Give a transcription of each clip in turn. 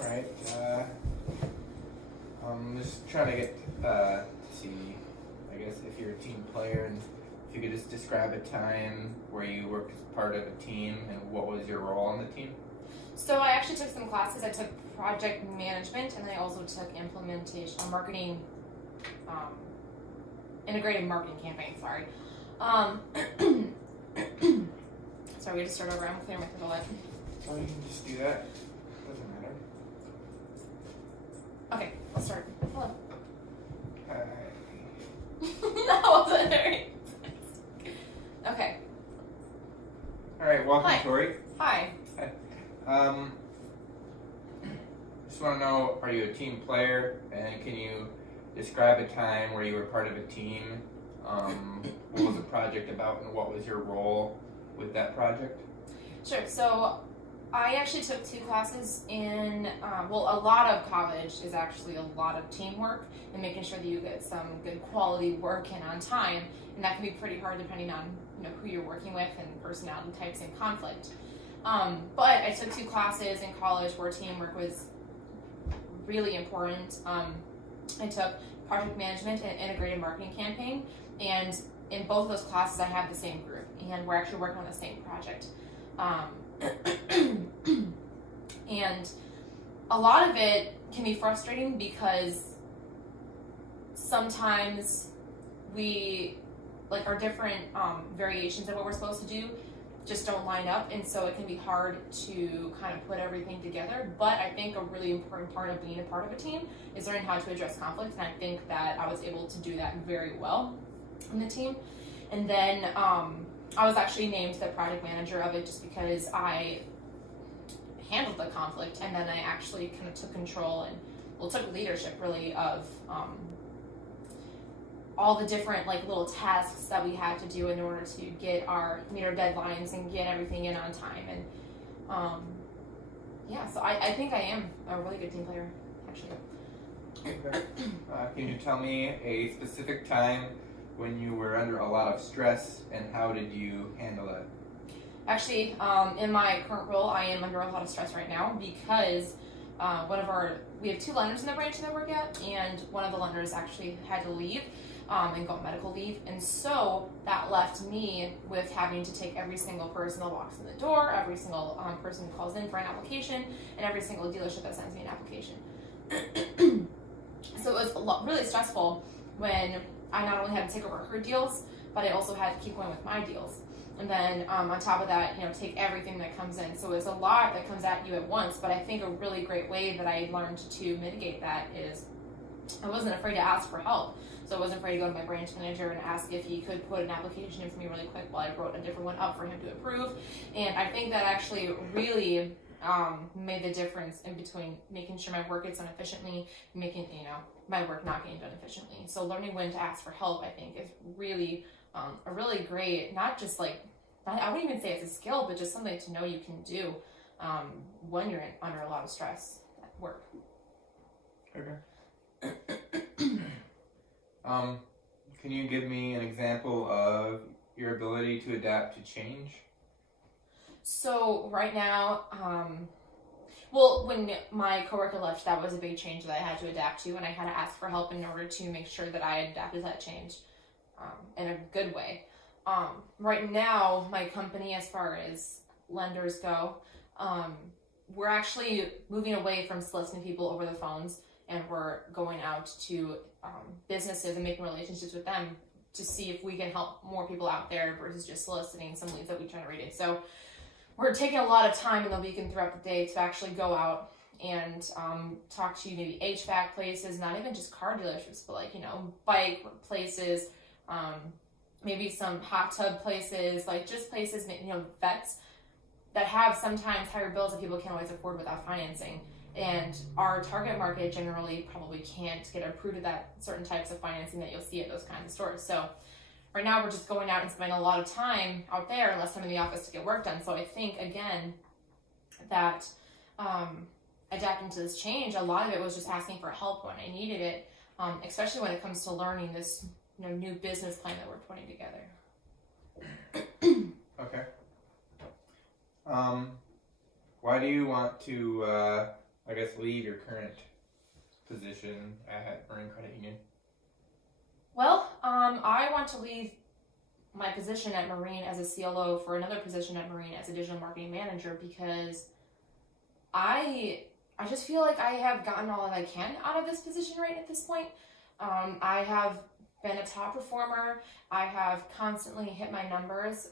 All right. Just trying to get to see, I guess, if you're a team player, and if you could just describe a time where you worked as part of a team and what was your role on the team. So I actually took some classes. I took project management, and I also took implementation, marketing, integrated marketing campaign. Sorry. Sorry, we had to start over. I'm clearing my throat. So you can just do that. Doesn't matter. Okay, let's start. Hello. Hi. That wasn't very. Okay. All right. Welcome, Hi. Tori. Hi. Just want to know, are you a team player, and can you describe a time where you were part of a team? What was the project about, and what was your role with that project? Sure. So I actually took 2 classes in, a lot of college is actually a lot of teamwork and making sure that you get some good quality work in on time. And that can be pretty hard depending on who you're working with and personality types and conflict. But I took 2 classes in college where teamwork was really important. I took project management and integrated marketing campaign, and in both of those classes I have the same group, and we're actually working on the same project. And a lot of it can be frustrating because sometimes we, like, our different variations of what we're supposed to do just don't line up, and so it can be hard to kind of put everything together. But I think a really important part of being a part of a team is learning how to address conflict, and I think that I was able to do that very well in the team. And then I was actually named the project manager of it just because I handled the conflict, and then I actually kind of took control and took leadership really of all the different little tasks that we had to do in order to meet our deadlines and get everything in on time. And so I think I am a really good team player, actually. Okay. Can you tell me a specific time when you were under a lot of stress, and how did you handle it? Actually, in my current role, I am under a lot of stress right now because we have 2 lenders in the branch that I work at, and one of the lenders actually had to leave and go on medical leave, and so that left me with having to take every single person that walks in the door, every single person who calls in for an application, and every single dealership that sends me an application. So it was really stressful when I not only had to take over her deals, but I also had to keep going with my deals. And then on top of that, take everything that comes in. So it's a lot that comes at you at once, but I think a really great way that I learned to mitigate that is I wasn't afraid to ask for help. So I wasn't afraid to go to my branch manager and ask if he could put an application in for me really quick while I wrote a different one up for him to approve. And I think that actually really made the difference in between making sure my work gets done efficiently, making my work not getting done efficiently. So learning when to ask for help, I think, is really a really great, not just I wouldn't even say it's a skill, but just something to know you can do when you're under a lot of stress at work. Okay. Can you give me an example of your ability to adapt to change? So right now, when my coworker left, that was a big change that I had to adapt to, and I had to ask for help in order to make sure that I adapted to that change in a good way. Right now, my company, as far as lenders go, we're actually moving away from soliciting people over the phones, and we're going out to businesses and making relationships with them to see if we can help more people out there versus just soliciting some leads that we generated. So we're taking a lot of time in the week and throughout the day to actually go out and talk to maybe HVAC places, not even just car dealerships, but bike places, maybe some hot tub places, just places, vets that have sometimes higher bills that people can't always afford without financing. And our target market generally probably can't get approved of that certain types of financing that you'll see at those kinds of stores. So right now we're just going out and spending a lot of time out there and less time in the office to get work done. So I think, again, that adapting to this change, a lot of it was just asking for help when I needed it, especially when it comes to learning this new business plan that we're putting together. Okay. Why do you want to I guess, leave your current position at Marine Credit Union? Well, I want to leave my position at Marine as a CLO for another position at Marine as a digital marketing manager, because I just feel like I have gotten all that I can out of this position right at this point. I have been a top performer. I have constantly hit my numbers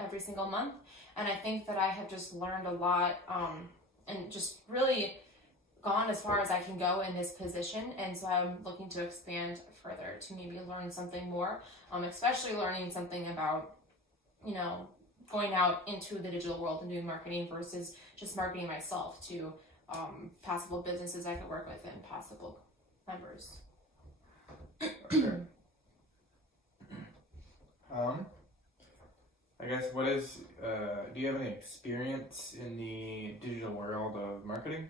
every single month, and I think that I have just learned a lot and just really gone as far as I can go in this position, and so I'm looking to expand further to maybe learn something more, especially learning something about, going out into the digital world and doing marketing versus just marketing myself to possible businesses I could work with and possible members. Okay. I guess do you have any experience in the digital world of marketing?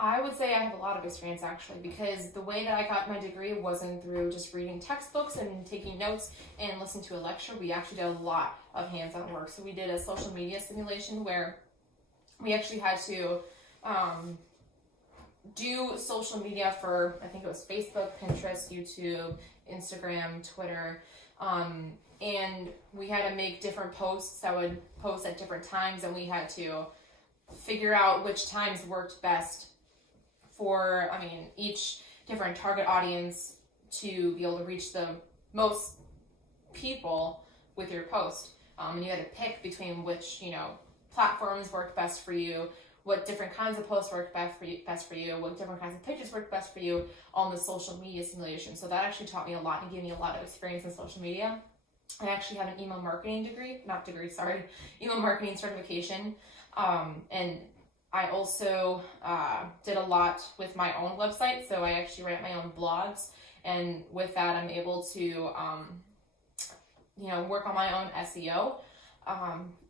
I would say I have a lot of experience, actually, because the way that I got my degree wasn't through just reading textbooks and taking notes and listening to a lecture. We actually did a lot of hands-on work. So we did a social media simulation where we actually had to do social media for, I think it was Facebook, Pinterest, YouTube, Instagram, Twitter, and we had to make different posts that would post at different times, and we had to figure out which times worked best for, each different target audience to be able to reach the most people with your post. And you had to pick between which, platforms worked best for you, what different kinds of posts worked best for you, what different kinds of pictures worked best for you on the social media simulation. So that actually taught me a lot and gave me a lot of experience in social media. I actually have an email marketing email marketing certification. And I also did a lot with my own website, so I actually write my own blogs, and with that I'm able to work on my own SEO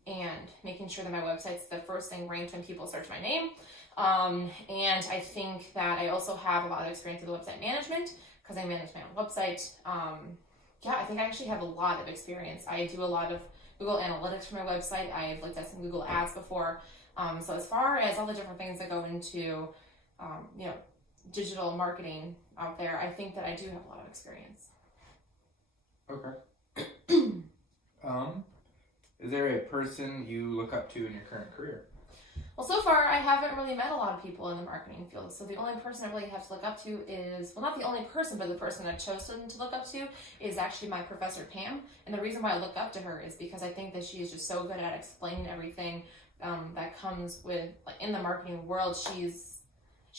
and making sure that my website's the first thing ranked when people search my name. And I think that I also have a lot of experience with website management because I manage my own website. I think I actually have a lot of experience. I do a lot of Google Analytics for my website. I've looked at some Google Ads before. So as far as all the different things that go into, digital marketing out there, I think that I do have a lot of experience. Okay. Is there a person you look up to in your current career? Well, so far I haven't really met a lot of people in the marketing field. So the only person I really have to look up to is, well, not the only person, but the person I've chosen to look up to is actually my professor, Pam. And the reason why I look up to her is because I think that she is just so good at explaining everything that comes with, in the marketing world. She's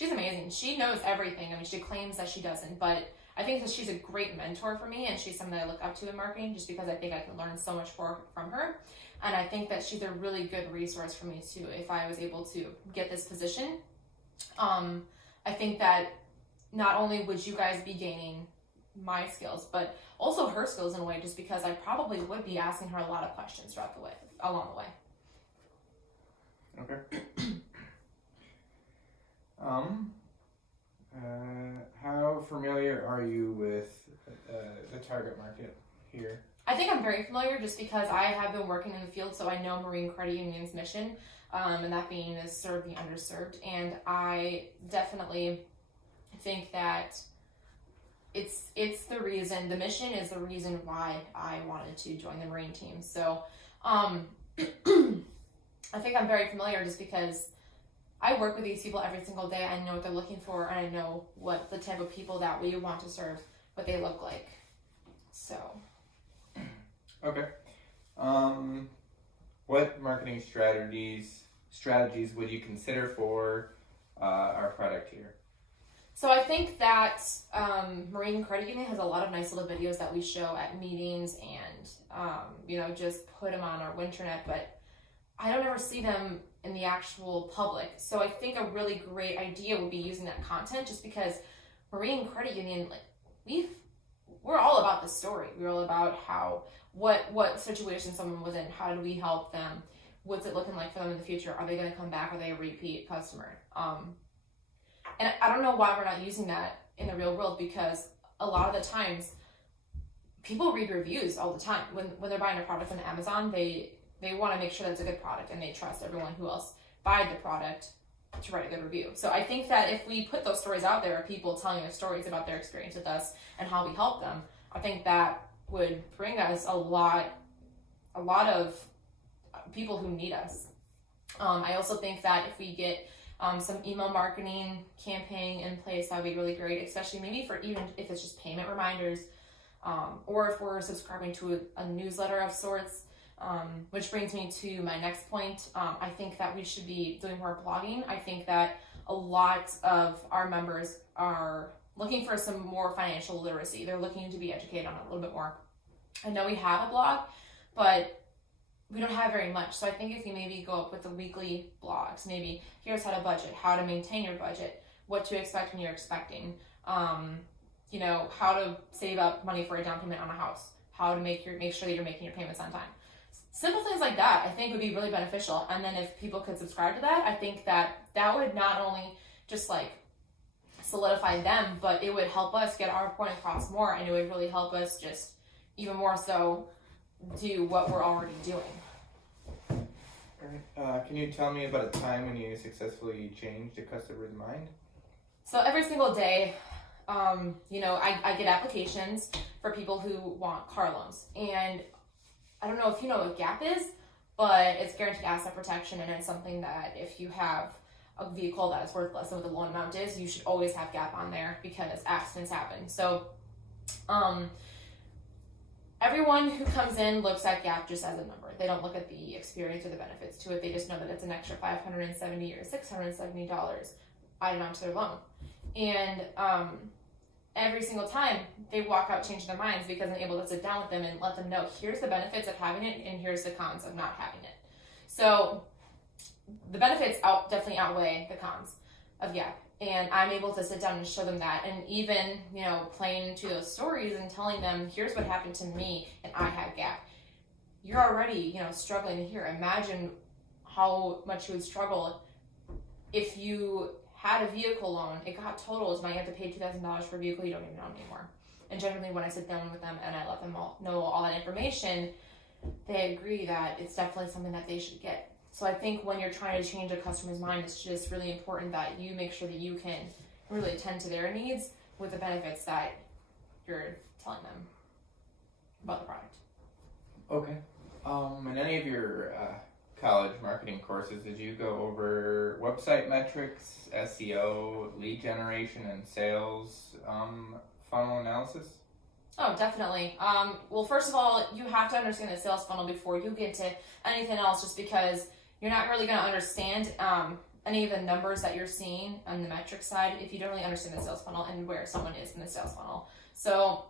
amazing. She knows everything. She claims that she doesn't, but I think that she's a great mentor for me, and she's someone that I look up to in marketing just because I think I can learn so much more from her. And I think that she's a really good resource for me too if I was able to get this position. I think that not only would you guys be gaining my skills, but also her skills in a way, just because I probably would be asking her a lot of questions along the way. Okay. How familiar are you with the target market here? I think I'm very familiar just because I have been working in the field, so I know Marine Credit Union's mission, and that being is serve the underserved. And I definitely think that it's the reason, the mission is the reason why I wanted to join the Marine team. So I think I'm very familiar just because I work with these people every single day. I know what they're looking for, and I know what the type of people that we want to serve, what they look like. So. Okay. What marketing strategies would you consider for our product here? So I think that Marine Credit Union has a lot of nice little videos that we show at meetings and, just put them on our intranet, but I don't ever see them in the actual public. So I think a really great idea would be using that content, just because Marine Credit Union, we're all about the story. We're all about what situation someone was in, how do we help them, what's it looking like for them in the future, are they going to come back, are they a repeat customer? And I don't know why we're not using that in the real world, because a lot of the times people read reviews all the time. When they're buying a product on Amazon, they want to make sure that it's a good product, and they trust everyone who else buy the product to write a good review. So I think that if we put those stories out there of people telling their stories about their experience with us and how we help them, I think that would bring us a lot of people who need us. I also think that if we get some email marketing campaign in place, that would be really great, especially maybe for even if it's just payment reminders, or if we're subscribing to a newsletter of sorts, which brings me to my next point. I think that we should be doing more blogging. I think that a lot of our members are looking for some more financial literacy. They're looking to be educated on it a little bit more. I know we have a blog, but we don't have very much. So I think if you maybe go up with the weekly blogs, maybe here's how to budget, how to maintain your budget, what to expect when you're expecting, you know, how to save up money for a down payment on a house, how to make sure that you're making your payments on time. Simple things like that I think would be really beneficial. And then if people could subscribe to that, I think that would not only just like solidify them, but it would help us get our point across more, and it would really help us just even more so do what we're already doing. Alright, can you tell me about a time when you successfully changed a customer's mind? So every single day, you know, I get applications for people who want car loans, and I don't know if you know what GAP is, but it's guaranteed asset protection, and it's something that if you have a vehicle that is worth less than what the loan amount is, you should always have GAP on there because accidents happen. So, everyone who comes in looks at GAP just as a number. They don't look at the experience or the benefits to it. They just know that it's an extra $570 or $670 added onto their loan. And every single time they walk out changing their minds because I'm able to sit down with them and let them know here's the benefits of having it and here's the cons of not having it. So the benefits definitely outweigh the cons of GAP. And I'm able to sit down and show them that, and even, you know, playing to those stories and telling them, here's what happened to me and I had GAP. You're already, you know, struggling here. Imagine how much you would struggle if you had a vehicle loan, it got totaled, now you have to pay $2,000 for a vehicle you don't even own anymore. And generally when I sit down with them and I let them all know all that information, they agree that it's definitely something that they should get. So I think when you're trying to change a customer's mind, it's just really important that you make sure that you can really attend to their needs with the benefits that you're telling them about the product. Okay. In any of your college marketing courses, did you go over website metrics, SEO, lead generation, and sales funnel analysis? Oh, definitely. Well, first of all, you have to understand the sales funnel before you get to anything else, just because you're not really going to understand any of the numbers that you're seeing on the metric side if you don't really understand the sales funnel and where someone is in the sales funnel. So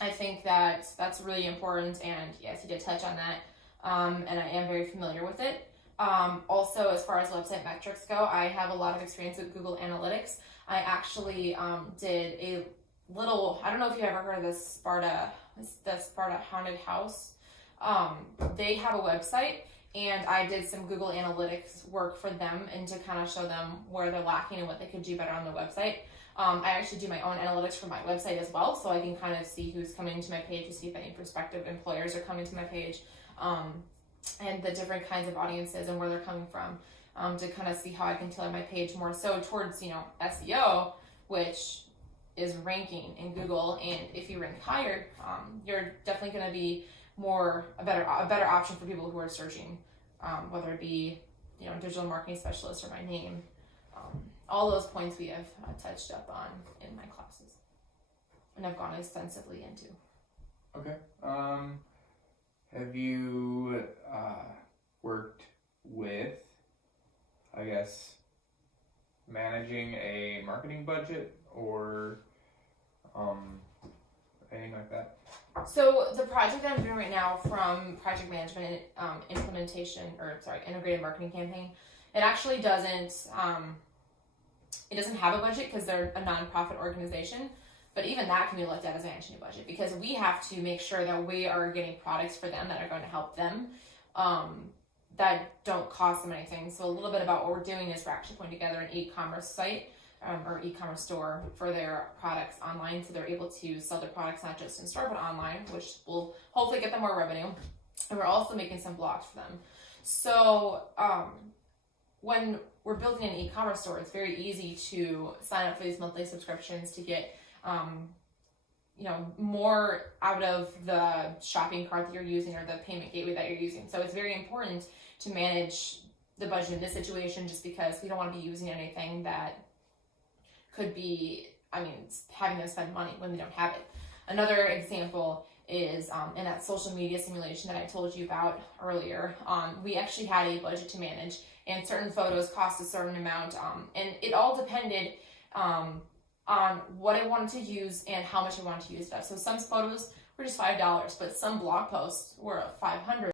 I think that that's really important, and yes, you did touch on that, and I am very familiar with it. Also, as far as website metrics go, I have a lot of experience with Google Analytics. I actually did a little, I don't know if you ever heard of the Sparta Haunted House. They have a website, and I did some Google Analytics work for them and to kind of show them where they're lacking and what they could do better on the website. I actually do my own analytics for my website as well, so I can kind of see who's coming to my page, to see if any prospective employers are coming to my page, and the different kinds of audiences and where they're coming from, to kind of see how I can tailor my page more so towards, you know, SEO, which is ranking in Google, and if you rank higher, you're definitely going to be a better option for people who are searching, whether it be, you know, digital marketing specialist or my name. All those points we have touched up on in my classes and I've gone extensively into. Okay. Have you worked with, I guess, managing a marketing budget or anything like that? So the project that I'm doing right now, from project management integrated marketing campaign, it actually doesn't have a budget because they're a nonprofit organization. But even that can be looked at as managing a budget, because we have to make sure that we are getting products for them that are going to help them, that don't cost them anything. So a little bit about what we're doing is we're actually putting together an e-commerce site, or e-commerce store for their products online, so they're able to sell their products not just in store but online, which will hopefully get them more revenue. And we're also making some blogs for them. So when we're building an e-commerce store, it's very easy to sign up for these monthly subscriptions to get, more out of the shopping cart that you're using or the payment gateway that you're using. So it's very important to manage the budget in this situation, just because we don't want to be using anything that could be, having them spend money when we don't have it. Another example is in that social media simulation that I told you about earlier. We actually had a budget to manage, and certain photos cost a certain amount, and it all depended on what I wanted to use and how much I wanted to use it. So some photos were just $5, but some blog posts were $500.